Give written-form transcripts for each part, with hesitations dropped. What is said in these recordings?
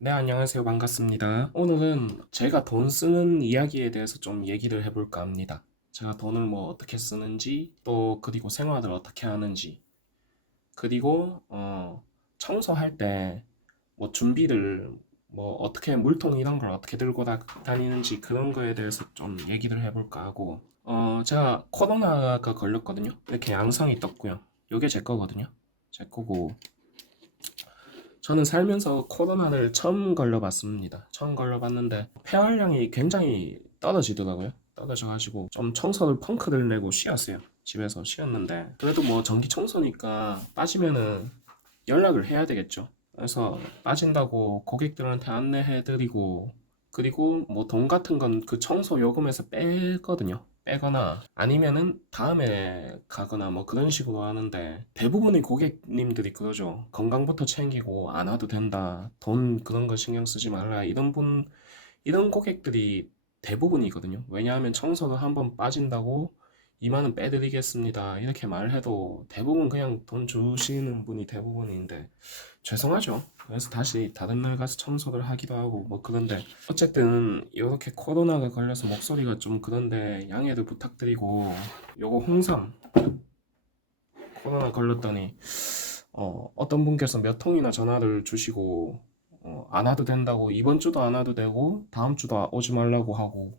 네, 안녕하세요. 반갑습니다. 오늘은 제가 돈 쓰는 이야기에 대해서 좀 얘기를 해볼까 합니다. 제가 돈을 뭐 어떻게 쓰는지, 또 그리고 생활을 어떻게 하는지, 그리고 청소할 때 뭐 준비를 뭐 어떻게 물통 이런 걸 어떻게 들고 다니는지 그런 거에 대해서 좀 얘기를 해볼까 하고, 제가 코로나가 걸렸거든요. 이렇게 양성이 떴고요. 요게 제 거거든요. 제 거고, 저는 살면서 코로나를 처음 걸려봤습니다. 처음 걸려봤는데 폐활량이 굉장히 떨어지더라고요. 떨어져가지고 좀 청소를 펑크를 내고 쉬었어요. 집에서 쉬었는데 그래도 뭐 전기 청소니까 빠지면은 연락을 해야 되겠죠. 그래서 빠진다고 고객들한테 안내해드리고, 그리고 뭐 돈 같은 건 그 청소 요금에서 빼거든요. 빼거나 아니면은 다음에 가거나 뭐 그런 식으로 하는데, 대부분의 고객님들이 그러죠. 건강부터 챙기고 안 와도 된다. 돈 그런 거 신경 쓰지 말라. 이런 고객들이 대부분이거든요. 왜냐하면 청소가 한번 빠진다고 2만 원 빼드리겠습니다. 이렇게 말해도 대부분 그냥 돈 주시는 분이 대부분인데 죄송하죠. 그래서 다시 다른 날 가서 청소를 하기도 하고 뭐 그런데, 어쨌든 이렇게 코로나가 걸려서 목소리가 좀 그런데 양해를 부탁드리고, 요거 홍삼 코로나 걸렸더니 어떤 분께서 몇 통이나 전화를 주시고 안 와도 된다고, 이번 주도 안 와도 되고 다음 주도 오지 말라고 하고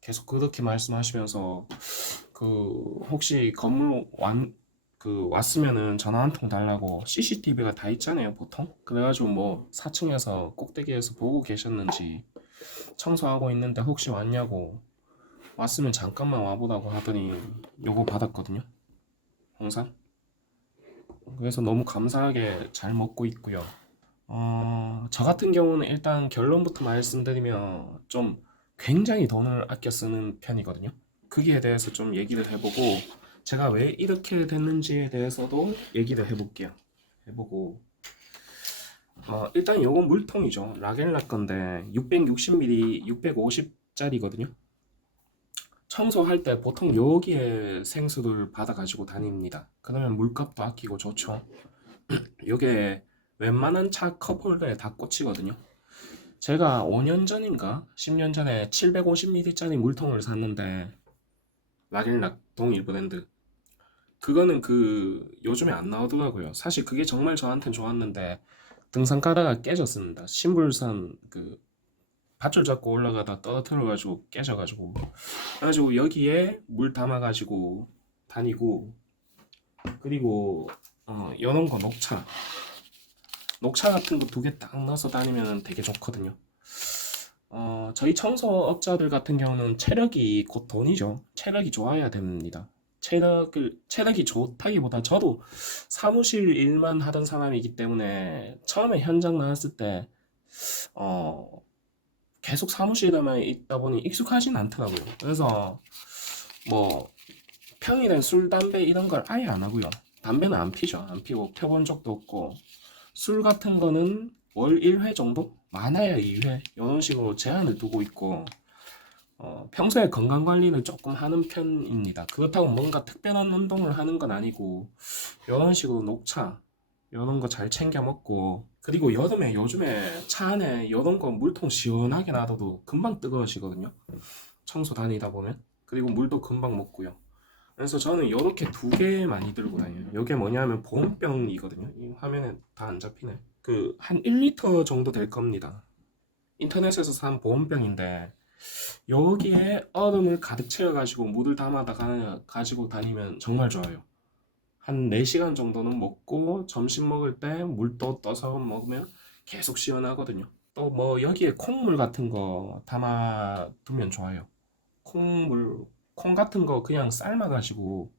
계속 그렇게 말씀하시면서, 혹시 건물 왔으면은 전화 한 통 달라고, CCTV가 다 있잖아요 보통. 그래가지고 뭐 4층에서 꼭대기에서 보고 계셨는지, 청소하고 있는데 혹시 왔냐고, 왔으면 잠깐만 와보라고 하더니 요거 받았거든요, 항상. 그래서 너무 감사하게 잘 먹고 있고요. 저 같은 경우는 일단 결론부터 말씀드리면 좀 굉장히 돈을 아껴 쓰는 편이거든요. 거기에 대해서 좀 얘기를 해보고, 제가 왜 이렇게 됐는지에 대해서도 얘기를 해볼게요. 해보고, 일단 요건 물통이죠. 라겔라 건데 660ml 650짜리거든요. 청소할 때 보통 여기에 생수를 받아가지고 다닙니다. 그러면 물값도 아끼고 좋죠. 요게 웬만한 차 컵홀더에 다 꽂히거든요. 제가 5년 전인가 10년 전에 750ml짜리 물통을 샀는데, 락일락 동일 브랜드, 그거는 요즘에 안 나오더라고요. 사실 그게 정말 저한텐 좋았는데 등산 가다가 깨졌습니다. 신불산 밧줄 잡고 올라가다 떨어뜨려가지고 깨져가지고, 그래가지고 여기에 물 담아가지고 다니고, 그리고 연한 거 녹차 같은 거 두 개 딱 넣어서 다니면 되게 좋거든요. 저희 청소업자들 같은 경우는 체력이 곧 돈이죠. 체력이 좋아야 됩니다. 체력이 좋다기보다 저도 사무실 일만 하던 사람이기 때문에 처음에 현장 나왔을 때, 어, 계속 사무실에만 있다 보니 익숙하진 않더라고요. 그래서 뭐 평일엔 술, 담배 이런 걸 아예 안 하고요. 담배는 안 피죠. 안 피고 펴본 적도 없고, 술 같은 거는 월 1회 정도? 많아야 2회? 이런 식으로 제한을 두고 있고, 평소에 건강 관리를 조금 하는 편입니다. 그렇다고 뭔가 특별한 운동을 하는 건 아니고, 이런 식으로 녹차, 이런 거 잘 챙겨 먹고, 그리고 여름에 요즘에 차 안에 이런 거 물통 시원하게 놔둬도 금방 뜨거워지거든요. 청소 다니다 보면. 그리고 물도 금방 먹고요. 그래서 저는 이렇게 두 개 많이 들고 다녀요. 이게 뭐냐면 보온병이거든요. 이 화면에 다 안 잡히네. 한 1리터 정도 될 겁니다. 인터넷에서 산 보온병인데, 여기에 얼음을 가득 채워가지고 물을 담아다 가지고 다니면 정말 좋아요. 한 4시간 정도는 먹고 점심 먹을 때 물 또 떠서 먹으면 계속 시원하거든요. 또 뭐 여기에 콩물 같은 거 담아 두면 좋아요. 콩물, 콩 같은 거 그냥 삶아가지고,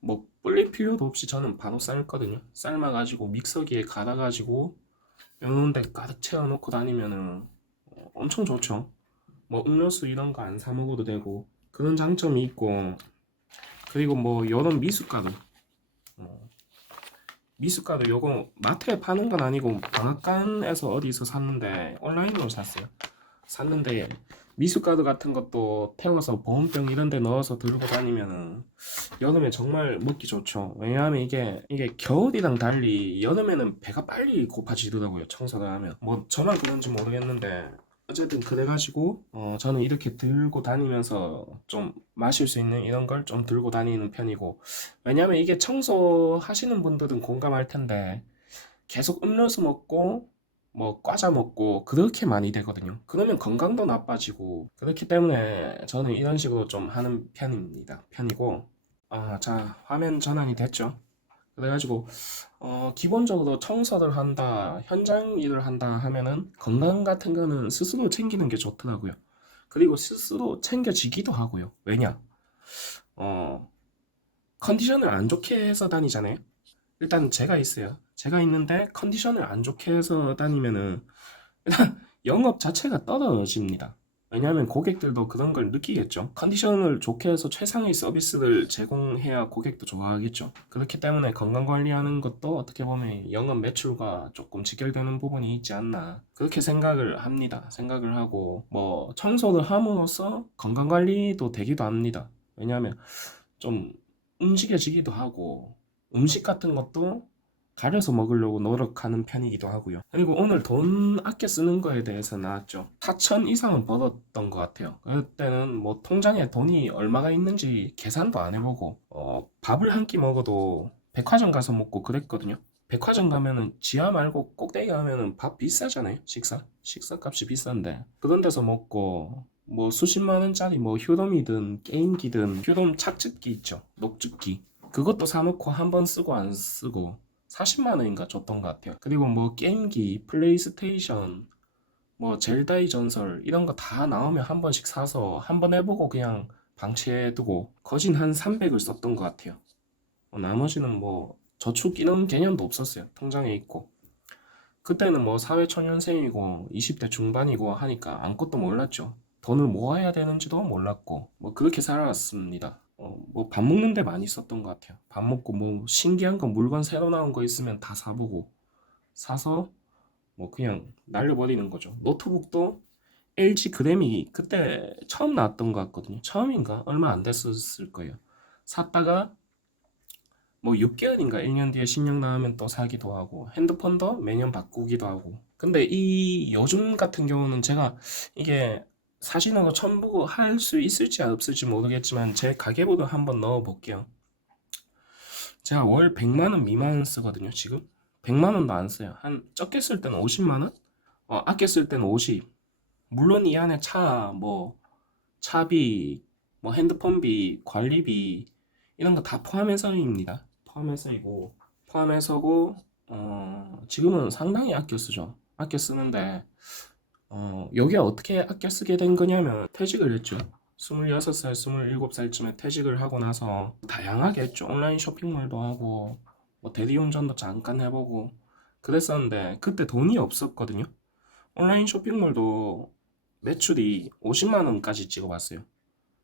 뭐 불릴 필요도 없이 저는 바로 삶거든요. 삶아가지고 믹서기에 갈아가지고 요런 데 가득 채워놓고 다니면은 엄청 좋죠. 뭐 음료수 이런 거 안 사 먹어도 되고 그런 장점이 있고, 그리고 뭐 이런 미숫가루, 어, 미숫가루 요거 마트에 파는 건 아니고 방앗간에서 어디서 샀는데 온라인으로 샀어요. 샀는데 미숫가루 같은 것도 태워서 보온병 이런 데 넣어서 들고 다니면은 여름에 정말 먹기 좋죠. 왜냐하면 이게 겨울이랑 달리 여름에는 배가 빨리 고파지더라고요. 청소를 하면. 뭐 저만 그런지 모르겠는데 어쨌든 그래가지고 저는 이렇게 들고 다니면서 좀 마실 수 있는 이런 걸 좀 들고 다니는 편이고, 왜냐하면 이게 청소하시는 분들은 공감할 텐데 계속 음료수 먹고 뭐 과자 먹고 그렇게 많이 되거든요. 그러면 건강도 나빠지고, 그렇기 때문에 저는 이런 식으로 좀 하는 편이고. 자, 화면 전환이 됐죠. 그래가지고 기본적으로 청소를 한다, 현장 일을 한다 하면은 건강 같은 거는 스스로 챙기는 게 좋더라고요. 그리고 스스로 챙겨지기도 하고요. 왜냐? 어, 컨디션을 안 좋게 해서 다니잖아요. 일단 제가 있어요. 제가 있는데 컨디션을 안 좋게 해서 다니면은 일단 영업 자체가 떨어집니다. 왜냐하면 고객들도 그런 걸 느끼겠죠. 컨디션을 좋게 해서 최상의 서비스를 제공해야 고객도 좋아하겠죠. 그렇기 때문에 건강 관리하는 것도 어떻게 보면 영업 매출과 조금 직결되는 부분이 있지 않나, 그렇게 생각을 합니다. 생각을 하고 뭐 청소를 함으로써 건강 관리도 되기도 합니다. 왜냐하면 좀 움직여지기도 하고 음식 같은 것도 가려서 먹으려고 노력하는 편이기도 하고요. 그리고 오늘 돈 아껴 쓰는 거에 대해서 나왔죠. 4천 이상은 벌었던 것 같아요. 그때는 뭐 통장에 돈이 얼마가 있는지 계산도 안 해보고 밥을 한 끼 먹어도 백화점 가서 먹고 그랬거든요. 백화점 가면은 지하 말고 꼭대기 가면은 밥 비싸잖아요. 식사값이 비싼데 그런 데서 먹고 뭐 수십만 원짜리 뭐 휴dom이든 게임기든 휴돔 착즙기 있죠. 녹즙기. 그것도 사놓고 한 번 쓰고 안 쓰고 40만 원인가 줬던 것 같아요. 그리고 뭐 게임기, 플레이스테이션, 뭐 젤다의 전설 이런 거 다 나오면 한 번씩 사서 한 번 해보고 그냥 방치해두고 거진 한 300을 썼던 것 같아요. 나머지는 뭐 저축 이런 개념도 없었어요. 통장에 있고. 그때는 뭐 사회초년생이고 20대 중반이고 하니까 아무것도 몰랐죠. 돈을 모아야 되는지도 몰랐고 뭐 그렇게 살아왔습니다. 뭐 밥 먹는 데 많이 썼던 것 같아요. 밥 먹고 뭐 신기한 거 물건 새로 나온 거 있으면 다 사보고 사서 뭐 그냥 날려버리는 거죠. 노트북도 LG 그램이 그때 처음 나왔던 것 같거든요. 처음인가? 얼마 안 됐었을 거예요. 샀다가 뭐 6개월인가 1년 뒤에 신형 나오면 또 사기도 하고 핸드폰도 매년 바꾸기도 하고. 근데 이 요즘 같은 경우는 제가 이게 사시는 거 첨부 할 수 있을지 없을지 모르겠지만 제 가계부를 한번 넣어 볼게요. 제가 월 100만 원 미만 쓰거든요. 지금 100만 원도 안 써요. 한 적게 쓸 때는 50만 원, 아껴 쓸 때는 50. 물론 이 안에 차비, 뭐 핸드폰비, 관리비 이런 거 다 포함해서입니다. 포함해서고 지금은 상당히 아껴 쓰죠. 아껴 쓰는데 여기에 어떻게 아껴 쓰게 된 거냐면 퇴직을 했죠. 26살, 27살쯤에 퇴직을 하고 나서 다양하게 했죠. 온라인 쇼핑몰도 하고 뭐 대리운전도 잠깐 해보고 그랬었는데 그때 돈이 없었거든요. 온라인 쇼핑몰도 매출이 50만 원까지 찍어봤어요.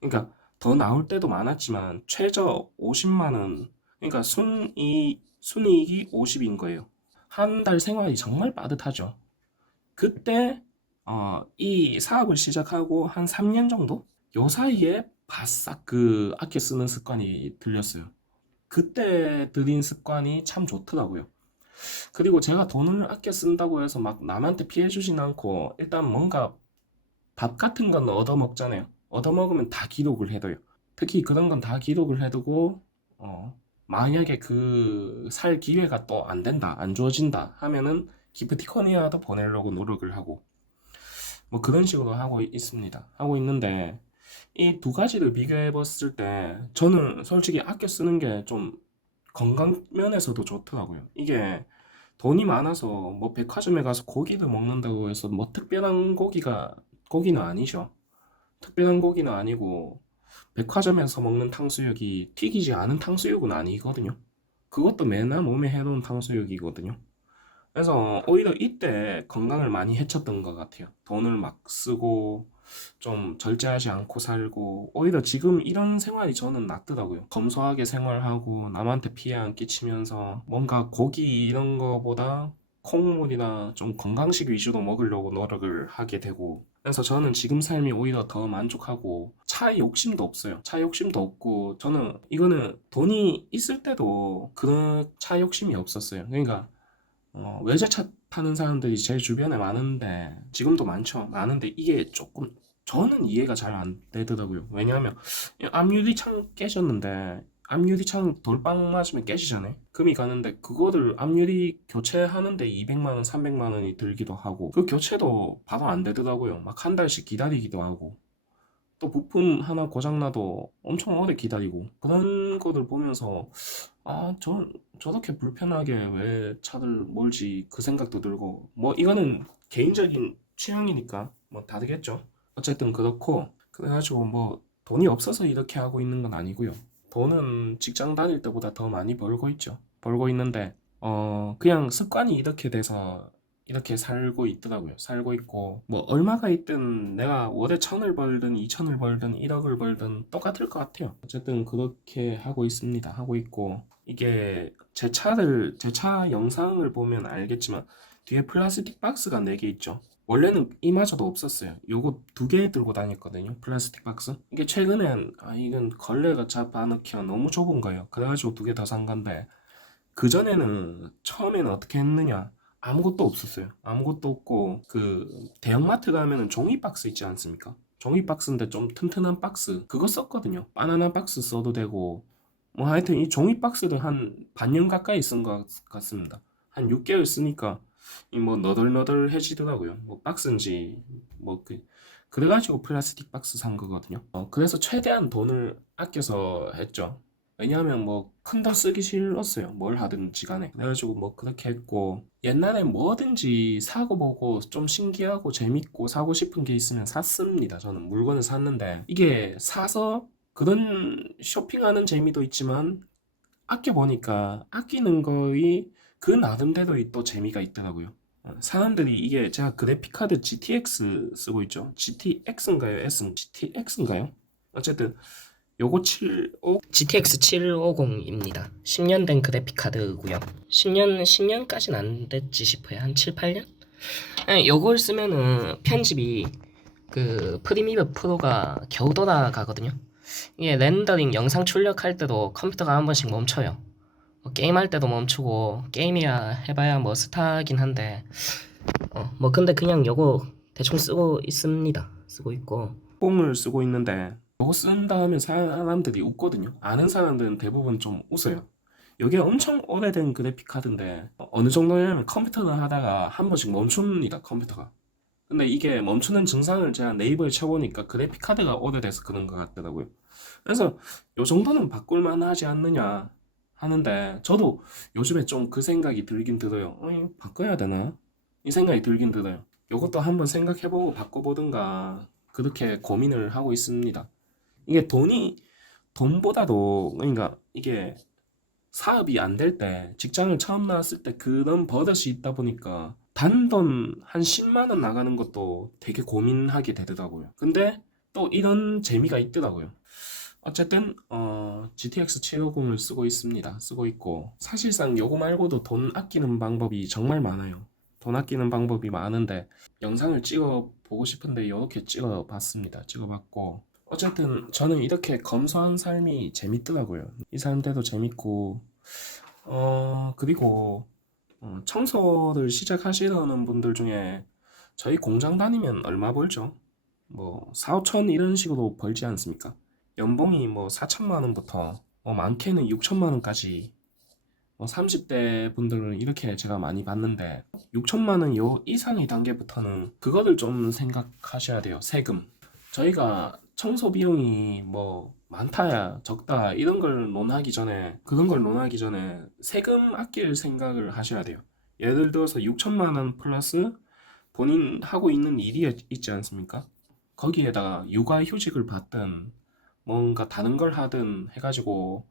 그러니까 더 나올 때도 많았지만 최저 50만 원. 그러니까 순이익이 50인 거예요. 한 달 생활이 정말 빠듯하죠. 그때 이 사업을 시작하고 한 3년 정도? 요 사이에 바싹 그 아껴 쓰는 습관이 들렸어요. 그때 들인 습관이 참 좋더라고요. 그리고 제가 돈을 아껴 쓴다고 해서 막 남한테 피해 주진 않고 일단 뭔가 밥 같은 건 얻어먹잖아요. 얻어먹으면 다 기록을 해둬요. 특히 그런 건 다 기록을 해두고 만약에 그 살 기회가 또 안 된다, 안 주어진다 하면은 기프티콘이라도 보내려고 노력을 하고 뭐 그런 식으로 하고 있습니다. 하고 있는데 이 두 가지를 비교해 봤을 때 저는 솔직히 아껴 쓰는 게 좀 건강 면에서도 좋더라고요. 이게 돈이 많아서 뭐 백화점에 가서 고기를 먹는다고 해서 뭐 특별한 고기는 아니죠. 특별한 고기는 아니고 백화점에서 먹는 탕수육이 튀기지 않은 탕수육은 아니거든요. 그것도 맨날 몸에 해로운 탕수육이거든요. 그래서 오히려 이때 건강을 많이 해쳤던 것 같아요. 돈을 막 쓰고 좀 절제하지 않고 살고 오히려 지금 이런 생활이 저는 낫더라고요. 검소하게 생활하고 남한테 피해 안 끼치면서 뭔가 고기 이런 거보다 콩물이나 좀 건강식 위주로 먹으려고 노력을 하게 되고, 그래서 저는 지금 삶이 오히려 더 만족하고 차 욕심도 없어요. 차 욕심도 없고, 저는 이거는 돈이 있을 때도 그런 차 욕심이 없었어요. 그러니까 외제차 타는 사람들이 제 주변에 많은데, 지금도 많죠. 많은데 이게 조금 저는 이해가 잘 안 되더라고요. 왜냐하면 앞유리창 깨졌는데, 앞유리창 돌빵 맞으면 깨지잖아요. 금이 가는데 그거를 앞유리 교체하는데 200만 원, 300만 원이 들기도 하고, 그 교체도 바로 안 되더라고요. 막 한 달씩 기다리기도 하고, 또 부품 하나 고장나도 엄청 오래 기다리고, 그런 거를 보면서 저렇게 불편하게 왜 차를 몰지, 그 생각도 들고, 뭐 이거는 개인적인 취향이니까 뭐 다르겠죠. 어쨌든 그렇고, 그래가지고 뭐 돈이 없어서 이렇게 하고 있는 건 아니고요. 돈은 직장 다닐 때보다 더 많이 벌고 있죠. 벌고 있는데 그냥 습관이 이렇게 돼서 이렇게 살고 있더라고요. 살고 있고, 뭐 얼마가 있든 내가 월에 1,000을 벌든 2,000을 벌든 1억을 벌든 똑같을 것 같아요. 어쨌든 그렇게 하고 있습니다. 하고 있고, 이게 제 차 영상을 보면 알겠지만 뒤에 플라스틱 박스가 4개 있죠. 원래는 이마저도 없었어요. 요거 2개 들고 다녔거든요. 플라스틱 박스. 이게 최근엔 이건 걸레가 잡아넣기가 너무 좁은 거예요. 그래가지고 2개 더 산 건데, 그전에는 처음에는 어떻게 했느냐, 아무것도 없었어요. 아무것도 없고, 그 대형마트 가면은 종이 박스 있지 않습니까? 종이 박스인데 좀 튼튼한 박스, 그거 썼거든요. 바나나 박스 써도 되고, 뭐 하여튼 이 종이 박스를 한 반년 가까이 쓴 것 같습니다. 한 6개월 쓰니까 이 뭐 너덜너덜해지더라고요. 뭐 박스인지 뭐 그래가지고 플라스틱 박스 산 거거든요. 그래서 최대한 돈을 아껴서 했죠. 왜냐하면 뭐 큰 돈 쓰기 싫었어요. 뭘 하든지 간에. 그래가지고 뭐 그렇게 했고, 옛날에 뭐든지 사고 보고 좀 신기하고 재밌고 사고 싶은 게 있으면 샀습니다. 저는 물건을 샀는데, 이게 사서 그런 쇼핑하는 재미도 있지만 아껴보니까 아끼는 거의 그 나름대로 또 재미가 있더라고요. 사람들이, 이게 제가 그래픽카드 GTX 쓰고 있죠. GTX인가요? S? GTX인가요? 어쨌든 요거 GTX 750입니다. 10년 된 그래픽 카드고요. 10년까지는 안 됐지 싶어요. 한 7, 8년? 요걸 쓰면은 편집이 그 프리미어 프로가 겨우 돌아가거든요. 이게 렌더링 영상 출력할 때도 컴퓨터가 한 번씩 멈춰요. 뭐 게임할 때도 멈추고, 게임이야 해봐야 뭐 스타긴 한데, 뭐 근데 그냥 요거 대충 쓰고 있습니다. 쓰고 있고, 뽕을 쓰고 있는데, 요거 쓴다 하면 사람들이 웃거든요. 아는 사람들은 대부분 좀 웃어요. 이게 엄청 오래된 그래픽 카드인데, 어느 정도냐면 컴퓨터를 하다가 한 번씩 멈춥니다, 컴퓨터가. 근데 이게 멈추는 증상을 제가 네이버에 쳐보니까 그래픽 카드가 오래돼서 그런 것 같더라고요. 그래서 요 정도는 바꿀만 하지 않느냐 하는데, 저도 요즘에 좀 그 생각이 들긴 들어요. 바꿔야 되나? 이 생각이 들긴 들어요. 요것도 한번 생각해보고 바꿔보든가, 그렇게 고민을 하고 있습니다. 이게 돈보다도, 그러니까 이게 사업이 안 될 때, 직장을 처음 나왔을 때 그런 버릇이 있다 보니까 단돈 한 10만 원 나가는 것도 되게 고민하게 되더라고요. 근데 또 이런 재미가 있더라고요. 어쨌든 GTX 750을 쓰고 있습니다. 쓰고 있고, 사실상 요거 말고도 돈 아끼는 방법이 정말 많아요. 돈 아끼는 방법이 많은데 영상을 찍어 보고 싶은데 이렇게 찍어 봤습니다. 찍어 봤고, 어쨌든 저는 이렇게 검소한 삶이 재밌더라고요. 이 삶대로 재밌고, 그리고 청소를 시작하시려는 분들 중에 저희 공장 다니면 얼마 벌죠? 뭐 4, 5천 이런 식으로 벌지 않습니까? 연봉이 뭐 4천만 원부터 많게는 6천만 원까지, 뭐 30대 분들은 이렇게 제가 많이 봤는데, 6천만 원 요 이상의 단계부터는 그거를 좀 생각하셔야 돼요. 세금. 저희가 청소 비용이 뭐 많다야 적다 이런 걸 논하기 전에, 그런 걸 논하기 전에 세금 아낄 생각을 하셔야 돼요. 예를 들어서 6천만 원 플러스 본인 하고 있는 일이 있지 않습니까? 거기에다가 육아휴직을 받든 뭔가 다른 걸 하든 해가지고,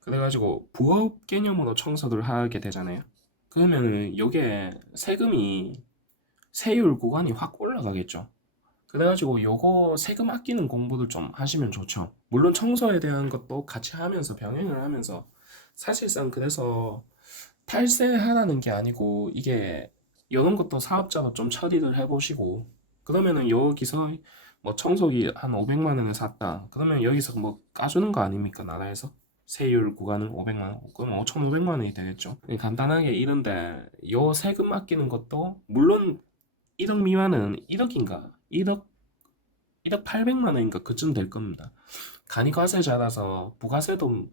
그래가지고 부업 개념으로 청소를 하게 되잖아요. 그러면 요게 세금이, 세율 구간이 확 올라가겠죠. 그래가지고 요거 세금 아끼는 공부를 좀 하시면 좋죠. 물론 청소에 대한 것도 같이 하면서 병행을 하면서, 사실상 그래서 탈세하라는 게 아니고 이게 이런 것도 사업자로 좀 처리를 해보시고 그러면은 여기서 뭐 청소기 한 500만 원을 샀다. 그러면 여기서 뭐 까주는 거 아닙니까? 나라에서 세율 구간을 500만 원. 그럼 5,500만 원이 되겠죠. 간단하게 이런데 요 세금 아끼는 것도 물론 1억 미만은 1억인가? 1억 800만 원인가 그쯤 될 겁니다. 간이과세자라서 부가세도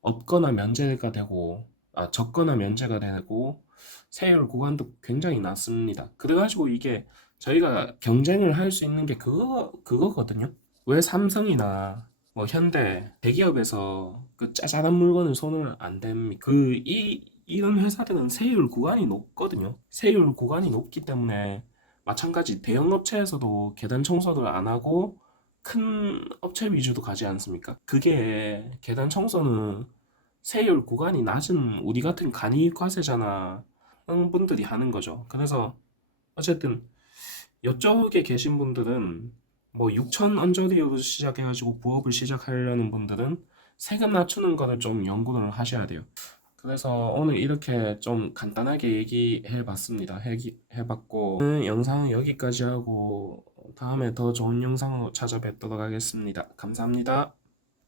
없거나 면제가 되고 적거나 면제가 되고 세율 구간도 굉장히 낮습니다. 그래가지고 이게 저희가 경쟁을 할 수 있는 게 그거거든요. 왜 삼성이나 뭐 현대 대기업에서 그 짜잘한 물건을 손을 안 댑니까? 이런 회사들은 세율 구간이 높거든요. 세율 구간이 높기 때문에 마찬가지 대형 업체에서도 계단 청소를 안 하고 큰 업체 위주로 가지 않습니까? 그게 계단 청소는 세율 구간이 낮은 우리 같은 간이과세자나 분들이 하는 거죠. 그래서 어쨌든 이쪽에 계신 분들은 뭐 6천 언저리로 시작해가지고 부업을 시작하려는 분들은 세금 낮추는 거를 좀 연구를 하셔야 돼요. 그래서 오늘 이렇게 좀 간단하게 얘기해봤습니다. 해봤고 오늘 영상은 여기까지 하고 다음에 더 좋은 영상으로 찾아뵙도록 하겠습니다. 감사합니다.